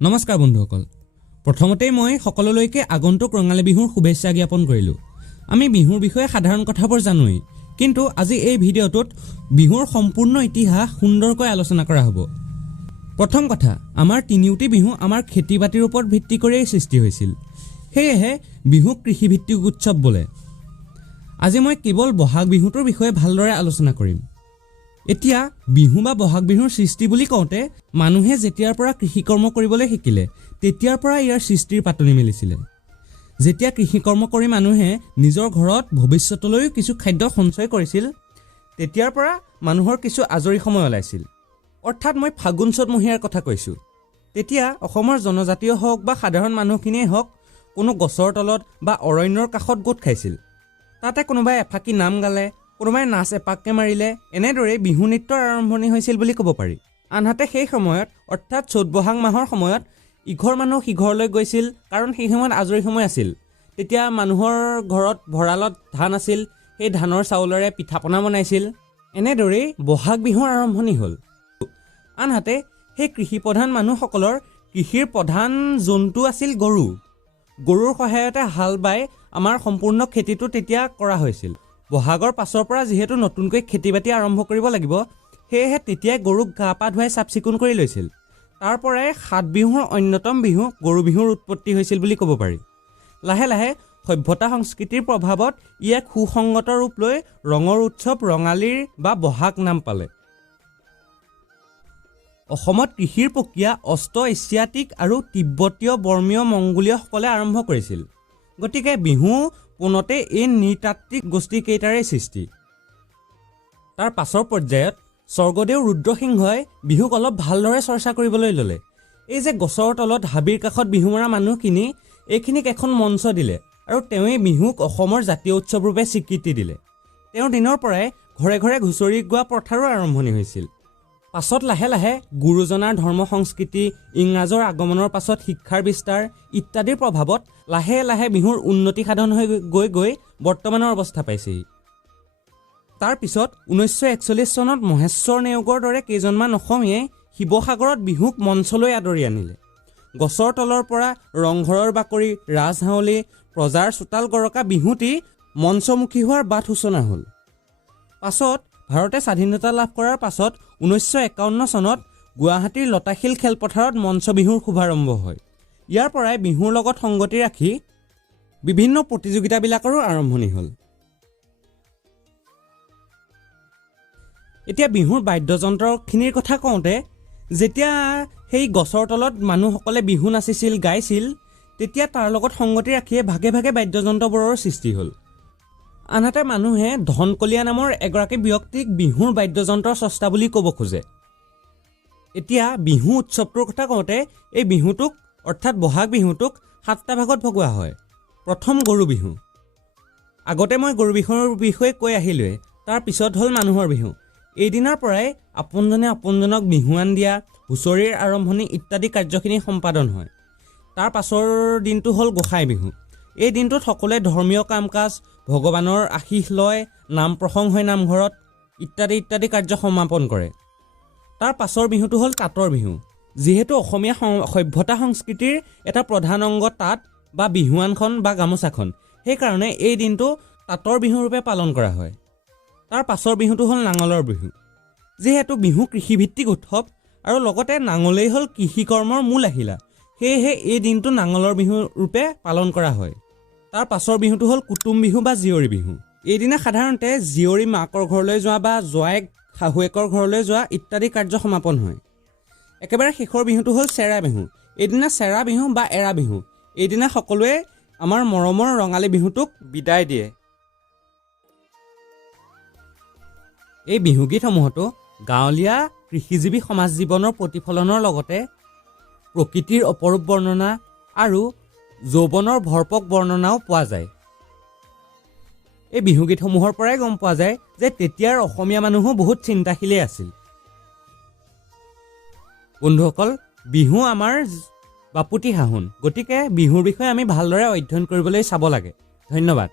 নমস্কাৰ বন্ধুসকল, প্ৰথমতে মই সকলোলৈকে আগন্তুক ৰঙালী বিহুৰ শুভেচ্ছা জ্ঞাপন কৰিলোঁ। আমি বিহুৰ বিষয়ে সাধাৰণ কথাবোৰ জানোৱেই, কিন্তু আজি এই ভিডিঅ'টোত বিহুৰ সম্পূৰ্ণ ইতিহাস সুন্দৰকৈ আলোচনা কৰা হ'ব। প্ৰথম কথা, আমাৰ তিনিওটি বিহু আমাৰ খেতি বাতিৰ ওপৰত ভিত্তি কৰিয়েই সৃষ্টি হৈছিল। সেয়েহে বিহুক কৃষিভিত্তিক উৎসৱ বোলে। আজি মই কেৱল বহাগ বিহুটোৰ বিষয়ে ভালদৰে আলোচনা কৰিম। এতিয়া বিহু বা বহাগ বিহুৰ সৃষ্টি বুলি কওঁতে মানুহে যেতিয়াৰ পৰা কৃষিকৰ্ম কৰিবলৈ শিকিলে তেতিয়াৰ পৰা ইয়াৰ সৃষ্টিৰ পাতনি মেলিছিলে। যেতিয়া কৃষিকৰ্ম কৰি মানুহে নিজৰ ঘৰত ভৱিষ্যতলৈও কিছু খাদ্য সঞ্চয় কৰিছিল, তেতিয়াৰ পৰা মানুহৰ কিছু আজৰি সময় ওলাইছিল। অৰ্থাৎ মই ফাগুন চ'ত মহীয়াৰ কথা কৈছোঁ। তেতিয়া অসমৰ জনজাতীয় হওক বা সাধাৰণ মানুহখিনিয়ে হওক কোনো গছৰ তলত বা অৰণ্যৰ কাষত গোট খাইছিল। তাতে কোনোবাই এফাকি নাম গালে, কোনোবাই নাচ এপাককে মাৰিলে। এনেদৰেই বিহু নৃত্যৰ আৰম্ভণি হৈছিল বুলি ক'ব পাৰি। আনহাতে সেই সময়ত অৰ্থাৎ চ'ত বহাগ মাহৰ সময়ত ইঘৰ মানুহ সিঘৰলৈ গৈছিল, কাৰণ সেই সময়ত আজৰি সময় আছিল। তেতিয়া মানুহৰ ঘৰত ভঁৰালত ধান আছিল, সেই ধানৰ চাউলেৰে পিঠা পনা বনাইছিল। এনেদৰেই বহাগ বিহুৰ আৰম্ভণি হ'ল। আনহাতে সেই কৃষিপ্ৰধান মানুহসকলৰ কৃষিৰ প্ৰধান জন্তু আছিল গৰু। গৰুৰ সহায়তে হাল বাই আমাৰ সম্পূৰ্ণ খেতিটো তেতিয়া কৰা হৈছিল। বহাগৰ পাছৰ পৰা যিহেতু নতুনকৈ খেতি বাতি আৰম্ভ কৰিব লাগিব, সেয়েহে তেতিয়াই গৰুক গা পা ধুৱাই চাফ চিকুণ কৰি লৈছিল। তাৰ পৰাই ৭ বিহুৰ অন্যতম বিহু গৰু বিহুৰ উৎপত্তি হৈছিল বুলি ক'ব পাৰি। লাহে লাহে সভ্যতা সংস্কৃতিৰ প্ৰভাৱত ই এক সুসংগত ৰূপ লৈ ৰঙৰ উৎসৱ ৰঙালীৰ বা বহাগ নাম পালে। অসমত কৃষিৰ প্ৰক্ৰিয়া অষ্ট এছিয়াটিক আৰু তিব্বতীয় বৰ্মীয় মংগোলীয়সকলে আৰম্ভ কৰিছিল। গতিকে বিহু পোনতে এই নৃতাত্ত্বিক গোষ্ঠীকেইটাৰে সৃষ্টি। তাৰ পাছৰ পৰ্যায়ত স্বৰ্গদেউ ৰুদ্ৰসিংহই বিহুক অলপ ভালদৰে চৰ্চা কৰিবলৈ ল'লে। এই যে গছৰ তলত হাবিৰ কাষত বিহু মৰা মানুহখিনি, এইখিনিক এখন মঞ্চ দিলে আৰু তেওঁৱেই বিহুক অসমৰ জাতীয় উৎসৱ ৰূপে স্বীকৃতি দিলে। তেওঁৰ দিনৰ পৰাই ঘৰে ঘৰে হুঁচৰি গোৱা প্ৰথাৰো আৰম্ভণি হৈছিল। পাছত লাহে লাহে গুৰুজনাৰ ধৰ্ম সংস্কৃতি, ইংৰাজৰ আগমনৰ পাছত শিক্ষাৰ বিস্তাৰ ইত্যাদিৰ প্ৰভাৱত লাহে লাহে বিহুৰ উন্নতি সাধন হৈ গৈ গৈ বৰ্তমানৰ অৱস্থা পাইছেহি। তাৰ পিছত 1941 চনত মহেশ্বৰ নেওগৰ দৰে কেইজনমান অসমীয়াই শিৱসাগৰত বিহুক মঞ্চলৈ আদৰি আনিলে। গছৰ তলৰ পৰা ৰংঘৰৰ বাকৰি, ৰাজহাউলি, প্ৰজাৰ চোতাল গৰকা বিহুটি মঞ্চমুখী হোৱাৰ বাট সূচনা হ'ল। পাছত ভাৰতে স্বাধীনতা লাভ কৰাৰ পাছত 1951 চনত গুৱাহাটীৰ লতাশিল খেলপথাৰত মঞ্চ বিহুৰ শুভাৰম্ভ হয়। ইয়াৰ পৰাই বিহুৰ লগত সংগতি ৰাখি বিভিন্ন প্ৰতিযোগিতাবিলাকৰো আৰম্ভণি হ'ল। এতিয়া বিহুৰ বাদ্যযন্ত্ৰখিনিৰ কথা কওঁতে, যেতিয়া সেই গছৰ তলত মানুহসকলে বিহু নাচিছিল, গাইছিল, তেতিয়া তাৰ লগত সংগতি ৰাখিয়ে ভাগে ভাগে বাদ্যযন্ত্ৰবোৰৰ সৃষ্টি হ'ল। আনহাতে মানুহে ধনকলীয়া নামৰ এগৰাকী ব্যক্তিক বিহুৰ বাদ্যযন্ত্ৰৰ স্ৰষ্টা বুলি ক'ব খোজে। এতিয়া বিহু উৎসৱটোৰ কথা কওঁতে এই বিহুটোক অৰ্থাৎ বহাগ বিহুটোক 7টা ভাগত ভগোৱা হয়। প্ৰথম গৰু বিহু। আগতে মই গৰু বিহুৰ বিষয়ে কৈ আহিলোৱে। তাৰ পিছত হ'ল মানুহৰ বিহু। এইদিনাৰ পৰাই আপোনজনে আপোনজনক বিহুৱান দিয়া, হুঁচৰিৰ আৰম্ভণি ইত্যাদি কাৰ্যখিনি সম্পাদন হয়। তাৰ পাছৰ দিনটো হ'ল গোসাই বিহু। এই দিনটোত সকলোৱে ধৰ্মীয় কাম কাজ, ভগৱানৰ আশীষ লয়, নাম প্ৰসংগ হয় নামঘৰত ইত্যাদি ইত্যাদি কাৰ্য সমাপন কৰে। তাৰ পাছৰ বিহুটো হ'ল তাঁতৰ বিহু। যিহেতু অসমীয়া সভ্যতা সংস্কৃতিৰ এটা প্ৰধান অংগ তাঁত বা বিহুৱানখন বা গামোচাখন, সেইকাৰণে এই দিনটো তাঁতৰ বিহু ৰূপে পালন কৰা হয়। তাৰ পাছৰ বিহুটো হ'ল নাঙলৰ বিহু। যিহেতু বিহু কৃষিভিত্তিক উৎসৱ আৰু লগতে নাঙলেই হ'ল কৃষিকৰ্মৰ মূল আহিলা, সেয়েহে এই দিনটো নাঙলৰ বিহু ৰূপে পালন কৰা হয়। তাৰ পাছৰ বিহুটো হ'ল কুটুম বিহু বা জীয়ৰী বিহু। এইদিনা সাধাৰণতে জীয়ৰী মাকৰ ঘৰলৈ যোৱা বা জোৱাইক শাহুৱেকৰ ঘৰলৈ যোৱা ইত্যাদি কাৰ্য সমাপন হয়। একেবাৰে শেষৰ বিহুটো হ'ল চেৰা বিহু। এইদিনা চেৰা বিহু বা এৰা বিহু। এইদিনা সকলোৱে আমাৰ মৰমৰ ৰঙালী বিহুটোক বিদায় দিয়ে। এই বিহুগীতসমূহতো গাঁৱলীয়া কৃষিজীৱী সমাজ জীৱনৰ প্ৰতিফলনৰ লগতে প্ৰকৃতিৰ অপৰূপ বৰ্ণনা আৰু যৌৱনৰ ভৰপক বৰ্ণনাও পোৱা যায়। এই বিহুগীতসমূহৰ পৰাই গম পোৱা যায় যে তেতিয়াৰ অসমীয়া মানুহো বহুত চিন্তাশীলেই আছিল। বন্ধুসকল, বিহু আমাৰ বাপুতি সাহোন। গতিকে বিহুৰ বিষয়ে আমি ভালদৰে অধ্যয়ন কৰিবলৈ চাব লাগে। ধন্যবাদ।